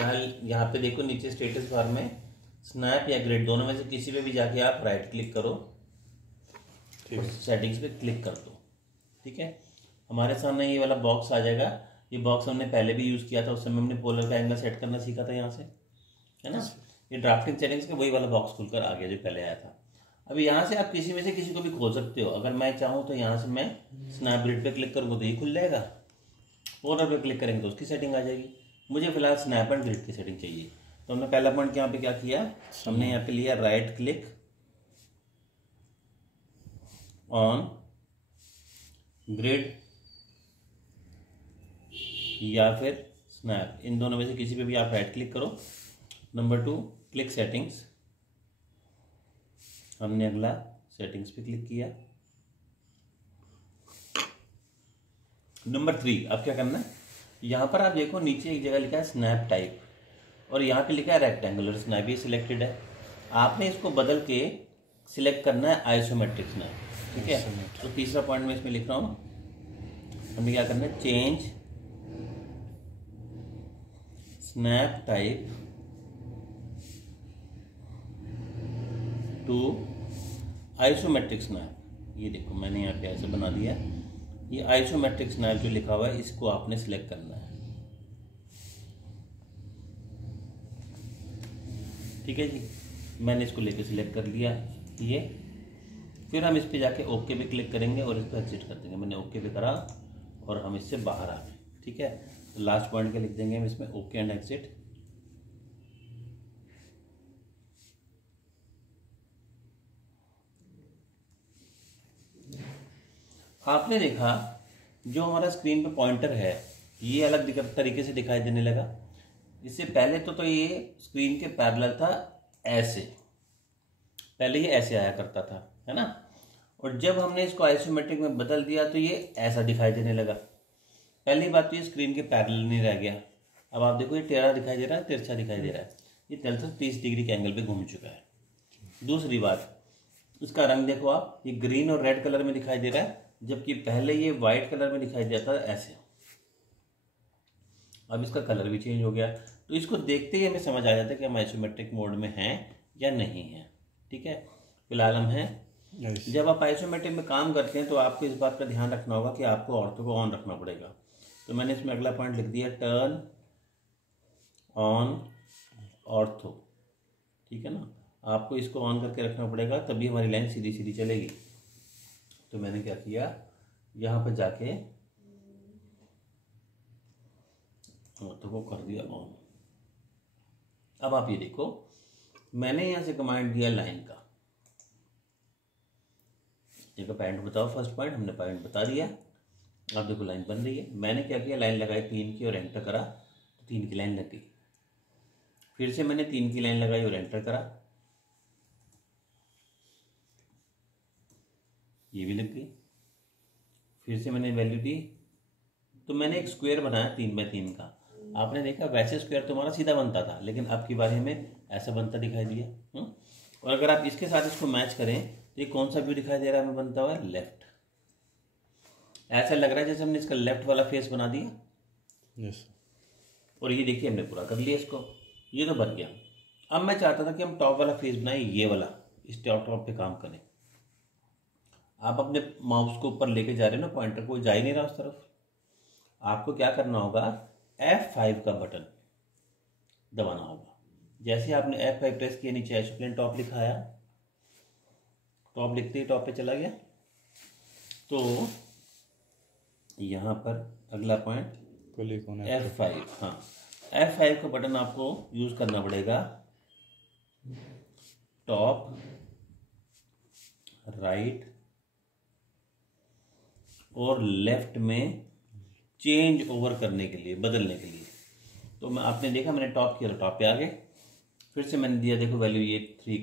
यहाँ पे देखो नीचे स्टेटस बार में स्नैप या ग्रिड दोनों में से किसी पे भी जाके आप राइट क्लिक करो, सेटिंग्स पे क्लिक कर दो। ठीक है, हमारे सामने ये वाला बॉक्स आ जाएगा। ये बॉक्स हमने पहले भी यूज़ किया था, उस समय हमने पोलर का एंगल सेट करना सीखा था यहाँ से, है ना। ये ड्राफ्टिंग सेटिंग्स का वही वाला बॉक्स खुलकर आ गया जो पहले आया था। अभी यहाँ से आप किसी में से किसी को भी खोल सकते हो। अगर मैं चाहूँ तो यहाँ से मैं स्नैप ग्रिड पे क्लिक करूँगा तो ये खुल जाएगा, पोलर पे क्लिक करेंगे तो उसकी सेटिंग आ जाएगी। मुझे फिलहाल स्नैप एंड ग्रिड की सेटिंग चाहिए, तो हमने पहला पॉइंट यहाँ पे क्या किया, हमने यहाँ पे लिया राइट क्लिक ऑन ग्रिड या फिर स्नैप, इन दोनों में से किसी पे भी आप राइट क्लिक करो। नंबर 2 क्लिक सेटिंग्स, हमने अगला सेटिंग्स पे क्लिक किया। नंबर 3 अब क्या करना है, यहाँ पर आप देखो नीचे एक जगह लिखा है स्नैप टाइप और यहाँ पे लिखा है रेक्टेंगुलर स्नैप, ये सिलेक्टेड है। आपने इसको बदल के सिलेक्ट करना है आइसोमेट्रिक स्नैप। ठीक है, तो तीसरा पॉइंट में इसमें लिख रहा हूँ, हमें क्या करना है, change snap type two isometric snap. ये देखो मैंने यहाँ पे ऐसे बना दिया, ये आइसोमेट्रिक स्नैप जो लिखा हुआ है इसको आपने सिलेक्ट करना है। ठीक है जी, मैंने इसको लेके सिलेक्ट कर लिया ये। फिर हम इस पे जाके ओके पे क्लिक करेंगे और इस पर एग्जिट कर देंगे। मैंने ओके पे करा और हम इससे बाहर आ गए। ठीक है, तो लास्ट पॉइंट के लिख देंगे हम इसमें ओके एंड एग्जिट। आपने देखा जो हमारा स्क्रीन पे पॉइंटर है ये अलग तरीके से दिखाई देने लगा। इससे पहले तो ये स्क्रीन के पैरेलल था, ऐसे पहले ये ऐसे आया करता था, है ना। और जब हमने इसको आइसोमेट्रिक में बदल दिया तो ये ऐसा दिखाई देने लगा। पहली बात तो ये स्क्रीन के पैरेलल नहीं रह गया। अब आप देखो ये टेढ़ा दिखाई दे रहा है, तिरछा दिखाई दे रहा है, ये 30 डिग्री के एंगल पे घूम चुका है। दूसरी बात, इसका रंग देखो आप, ये ग्रीन और रेड कलर में दिखाई दे रहा है, जबकि पहले ये व्हाइट कलर में दिखाई देता था ऐसे। अब इसका कलर भी चेंज हो गया। तो इसको देखते ही हमें समझ आ जाता है कि हम आइसोमेट्रिक मोड में हैं या नहीं हैं। ठीक है, फिलहाल हम हैं। जब आप आइसोमेट्रिक में काम करते हैं तो आपको इस बात का ध्यान रखना होगा कि आपको ऑर्थो को ऑन रखना पड़ेगा। तो मैंने इसमें अगला पॉइंट लिख दिया, टर्न ऑन ऑर्थो। ठीक है ना, आपको इसको ऑन करके रखना पड़ेगा, तभी हमारी लाइन सीधी सीधी चलेगी। तो मैंने क्या किया, यहाँ पर जाके ऑर्थो को कर दिया ऑन। अब आप ये देखो, मैंने यहाँ से कमांड दिया लाइन का। एक पॉइंट बताओ, फर्स्ट पॉइंट हमने पॉइंट बता दिया। अब देखो लाइन बन रही है। मैंने क्या किया, लाइन लगाई 3 की और एंटर करा तो 3 की लाइन लग गई। फिर से मैंने 3 की लाइन लगाई और एंटर करा, ये भी लग गई। फिर से मैंने वैल्यू दी तो मैंने एक स्क्वायर बनाया 3x3 का। आपने देखा वैसे स्क्वायर तुम्हारा सीधा बनता था, लेकिन अब की बारी में ऐसा बनता दिखाई दिया। और अगर आप इसके साथ इसको मैच करें तो ये कौन सा व्यू दिखाई दे रहा है हमें, बनता हुआ लेफ्ट। ऐसा लग रहा है जैसे हमने इसका लेफ्ट वाला फेस बना दिया। यस। और ये देखिए हमने पूरा कर लिया इसको, ये तो बन गया। अब मैं चाहता था कि हम टॉप वाला फेस बनाए, ये वाला, इस टॉप पे काम करें। आप अपने माउस को ऊपर लेके जा रहे हो ना, पॉइंटर को जा ही नहीं रहा उस तरफ। आपको क्या करना होगा, F5 का बटन दबाना होगा। जैसे आपने F5 प्रेस किया, नीचे आइसोप्लेन टॉप लिखा आया, टॉप लिखते ही टॉप पे चला गया। तो यहाँ पर अगला पॉइंट F5, हाँ F5 का बटन आपको यूज करना पड़ेगा। टॉप, राइट और लेफ्ट में चेंज ओवर करने के लिए, बदलने के लिए। तो मैं आपने देखा मैंने टॉप किया तो टॉप पे आ गए। फिर से मैंने दिया, देखो वैल्यू ये 3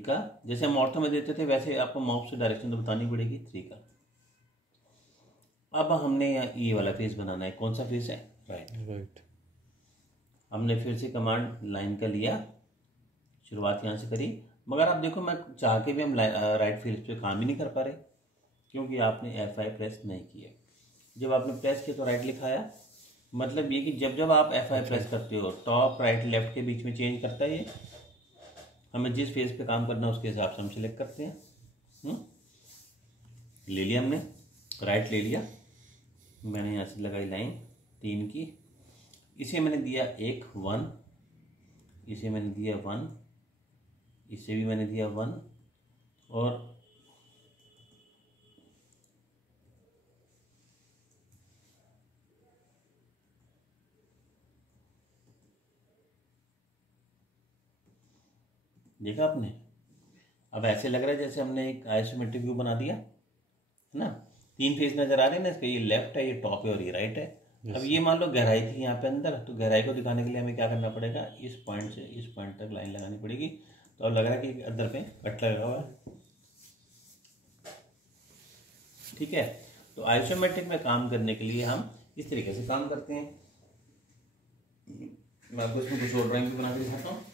का, जैसे हम ऑर्थो में देते थे वैसे आपको माउस से डायरेक्शन तो बतानी पड़ेगी 3 का। अब हमने ये वाला फेस बनाना है। कौन सा फेस है, राइट। हमने फिर से कमांड लाइन का लिया, शुरुआत यहाँ से करी, मगर आप देखो मैं चाह के भी हम राइट फेस पे काम ही नहीं कर पा रहे, क्योंकि आपने F5 प्रेस नहीं किया। जब आपने प्रेस किया तो राइट लिखा आया, मतलब ये कि जब जब आप F5 प्रेस करते हो टॉप राइट लेफ्ट के बीच में चेंज करता है ये। हमें जिस फेस पे काम करना है उसके हिसाब से हम सिलेक्ट करते हैं। ले लिया हमने, राइट ले लिया, मैंने यहाँ से लगाई लाइन 3 की, इसे मैंने दिया 1, इसे मैंने दिया 1, इसे भी मैंने दिया 1, और देखा आपने। अब ऐसे लग रहा है जैसे हमने एक आइसोमेट्रिक व्यू बना दिया है ना। 3 फेस नजर आ रहे हैं ना इसके, ये लेफ्ट है, ये टॉप है और ये राइट है। अब ये मान लो गहराई थी यहाँ पे अंदर, तो गहराई को दिखाने के लिए हमें क्या करना पड़ेगा, इस पॉइंट से इस पॉइंट तक लाइन लगानी पड़ेगी। तो अब लग रहा है कि अंदर पे कट लगा हुआ है, ठीक है। तो आइसोमेट्रिक में काम करने के लिए हम इस तरीके से काम करते हैं। मैं आपको इसमें कुछ और ड्राइंग भी बना के दिखाता हूँ,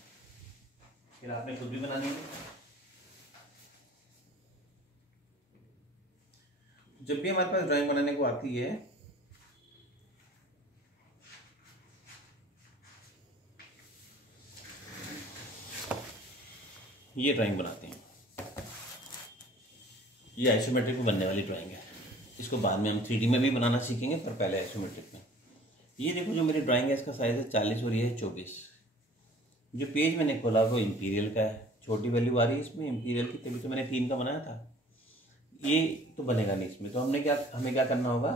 फिर आपने खुद भी बनानी है। जब भी हमारे पास ड्राइंग बनाने को आती है, ये ड्राइंग बनाते हैं, ये आइसोमेट्रिक में बनने वाली ड्राइंग है। इसको बाद में हम 3D में भी बनाना सीखेंगे, पर पहले आइसोमेट्रिक में। ये देखो जो मेरी ड्राइंग है इसका साइज़ है 40 और ये है 24। जो पेज मैंने खोला वो इंपीरियल का है, छोटी वैल्यू आ रही है इसमें इंपीरियल की, तभी तो मैंने 3 का बनाया था। ये तो बनेगा नहीं इसमें, तो हमें क्या करना होगा,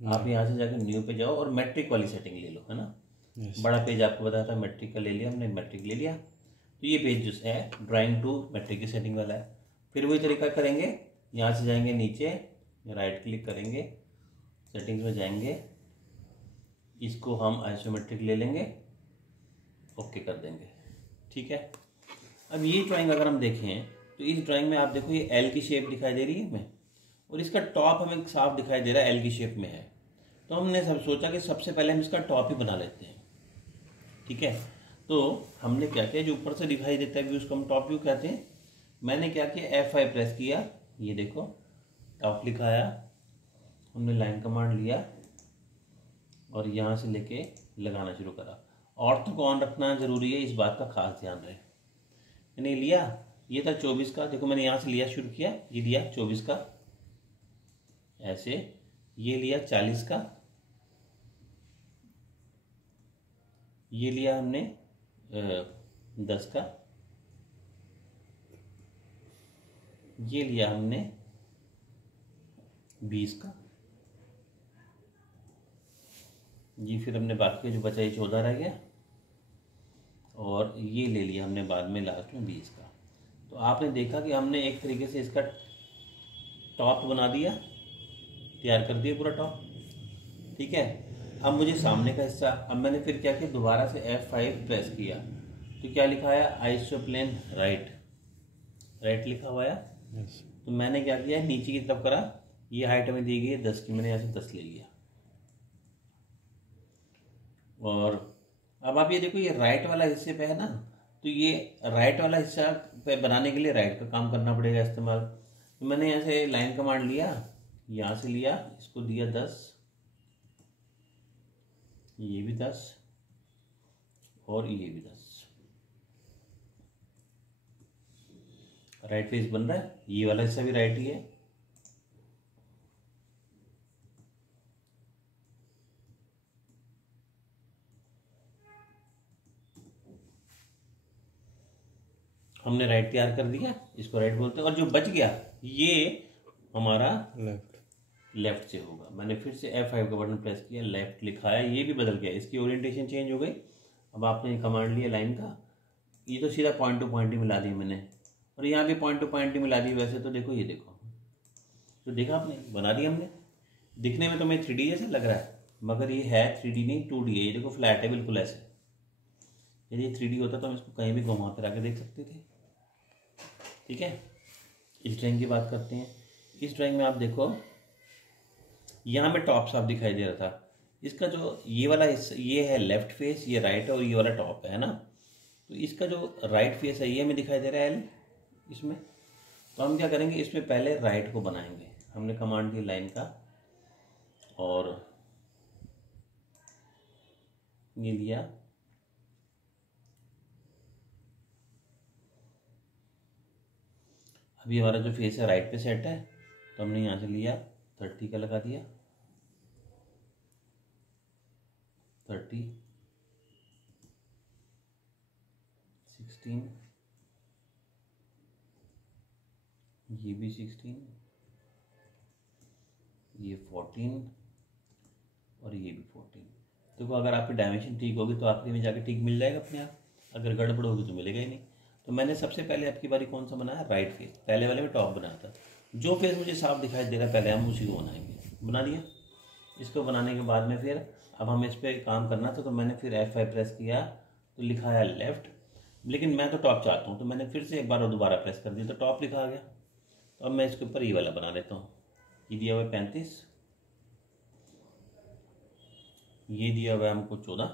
आप यहाँ से जाकर न्यू पे जाओ और मैट्रिक वाली सेटिंग ले लो, है ना। बड़ा पेज आपको बताया था मैट्रिक का, ले लिया हमने, मैट्रिक ले लिया। तो ये पेज जो है ड्राइंग 2 मैट्रिक की सेटिंग वाला है। फिर वही तरीका करेंगे, यहाँ से जाएंगे नीचे, राइट क्लिक करेंगे, सेटिंग्स में जाएंगे, इसको हम आइसोमेट्रिक ले लेंगे, ओके कर देंगे, ठीक है। अब ये ड्राइंग अगर हम देखें तो इस ड्राइंग में आप देखो ये एल की शेप दिखाई दे रही है हमें, और इसका टॉप हमें साफ दिखाई दे रहा है एल की शेप में है। तो हमने सब सोचा कि सबसे पहले हम इसका टॉप ही बना लेते हैं, ठीक है। तो हमने क्या किया, जो ऊपर से दिखाई देता है व्यू उसको हम टॉप व्यू कहते हैं। मैंने क्या किया, F5 प्रेस किया, ये देखो टॉप लिखा आया, हमने लाइन कमांड लिया और यहाँ से लेके लगाना शुरू करा। ऑर्थो को ऑन रखना जरूरी है, इस बात का खास ध्यान रहे। मैंने लिया, ये था 24 का, देखो मैंने यहाँ से लिया शुरू किया, ये लिया 24 का ऐसे, ये लिया 40 का, ये लिया हमने 10 का, ये लिया हमने 20 का, ये फिर हमने बाकी जो बचा ये 14 रह गया, और ये ले लिया हमने बाद में लास्ट में 20 का। तो आपने देखा कि हमने एक तरीके से इसका टॉप बना दिया, तैयार कर दिया पूरा टॉप, ठीक है। अब मुझे सामने का हिस्सा, अब मैंने फिर क्या किया, दोबारा से F5 प्रेस किया, तो क्या लिखा है, आइसोप्लेन राइट, राइट लिखा हुआ है। तो मैंने क्या किया, नीचे की तरफ करा, ये हाइट हमें दी गई है 10 की, मैंने यहाँ से 10 ले लिया। और अब आप ये देखो ये राइट वाला हिस्से पे है ना, तो ये राइट वाला हिस्सा पे बनाने के लिए राइट का काम करना पड़ेगा इस्तेमाल। तो मैंने यहाँ से लाइन कमांड लिया, यहाँ से लिया, इसको दिया 10, ये भी 10 और ये भी 10। राइट फेस बन रहा है, ये वाला हिस्सा भी राइट ही है। हमने राइट तैयार कर दिया, इसको राइट बोलते हैं। और जो बच गया ये हमारा लेफ्ट से होगा। मैंने फिर से F5 का बटन प्रेस किया, लेफ्ट लिखा है, ये भी बदल गया, इसकी ओरिएंटेशन चेंज हो गई। अब आपने कमांड लिया लाइन का, ये तो सीधा पॉइंट टू पॉइंट ही मिला दी मैंने, और यहाँ भी पॉइंट टू पॉइंट ही मिला दी। वैसे तो देखो, ये देखो, तो देखा आपने, बना दिया हमने। दिखने में तो मैं 3D जैसा लग रहा है, मगर ये है 3D नहीं 2D है। ये देखो फ्लैट है बिल्कुल ऐसे। यदि ये 3D होता तो हम इसको कहीं भी घुमा कर आके देख सकते थे, ठीक है। इस ड्राइंग की बात करते हैं। इस ड्राइंग में आप देखो, यहाँ में टॉप साफ दिखाई दे रहा था। इसका जो ये वाला हिस्सा, ये है लेफ्ट फेस, ये राइट है, और ये वाला टॉप है ना। तो इसका जो राइट फेस है ये हमें दिखाई दे रहा है एल इसमें। तो हम क्या करेंगे, इसमें पहले राइट को बनाएंगे। हमने कमांड दी लाइन का, और ये लिया, अभी हमारा जो फेस है राइट पे सेट है, तो हमने यहाँ से लिया 30 का लगा दिया, 30, 16, ये भी 16, ये 14 और ये भी 14। देखो अगर आपकी डायमेंशन ठीक होगी तो आखिरी में जाके ठीक मिल जाएगा अपने आप, अगर गड़बड़ होगी तो मिलेगा ही नहीं। तो मैंने सबसे पहले आपकी बारी कौन सा बनाया, राइट फेस, पहले वाले में टॉप बनाया था। जो फेस मुझे साफ दिखाई दे रहा है पहले हम उसी को बनाएंगे, बना लिया। इसको बनाने के बाद में फिर अब हमें इस पर काम करना था, तो मैंने फिर F5 प्रेस किया तो लिखा है लेफ्ट, लेकिन मैं तो टॉप चाहता हूँ तो मैंने फिर से एक बार और दोबारा प्रेस कर दिया तो टॉप लिखा आ गया। तो अब मैं इसके ऊपर ये वाला बना लेता हूँ। ये दिया हुआ है 35, ये दिया हुआ है हमको 14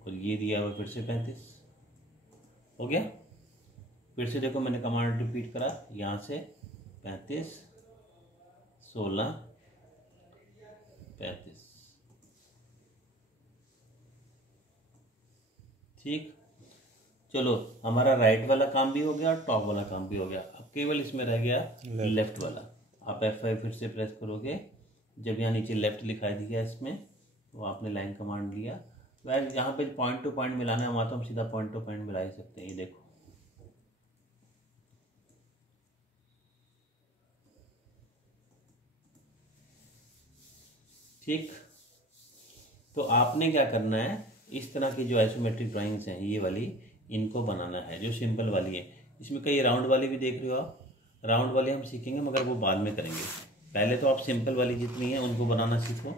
और ये दिया हुआ फिर से 35 हो गया। फिर से देखो मैंने कमांड रिपीट करा, यहाँ से 35, 16, 35, ठीक। चलो हमारा राइट वाला काम भी हो गया और टॉप वाला काम भी हो गया। अब केवल इसमें रह गया लेफ्ट वाला। आप F5 फिर से प्रेस करोगे, जब यहाँ नीचे लेफ्ट लिखाई दिया इसमें तो आपने लाइन कमांड लिया। वैसे जहाँ पे पॉइंट टू पॉइंट मिलाना है वहाँ तो हम सीधा पॉइंट टू पॉइंट मिला ही सकते हैं। ये देखो ठीक। तो आपने क्या करना है, इस तरह की जो आइसोमेट्रिक ड्राइंग्स हैं ये वाली, इनको बनाना है। जो सिंपल वाली है, इसमें कई राउंड वाली भी देख रहे हो आप, राउंड वाले हम सीखेंगे मगर वो बाद में करेंगे। पहले तो आप सिंपल वाली जितनी है उनको बनाना सीखो।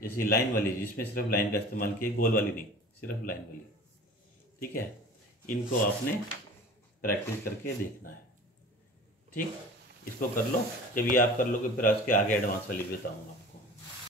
जैसे लाइन वाली जिसमें सिर्फ लाइन का इस्तेमाल किया, गोल वाली नहीं, सिर्फ लाइन वाली, ठीक है। इनको आपने प्रैक्टिस करके देखना है, ठीक। इसको कर लो, जब ये आप कर लोगे फिर आज के आगे एडवांस वाली भी बताऊँगा।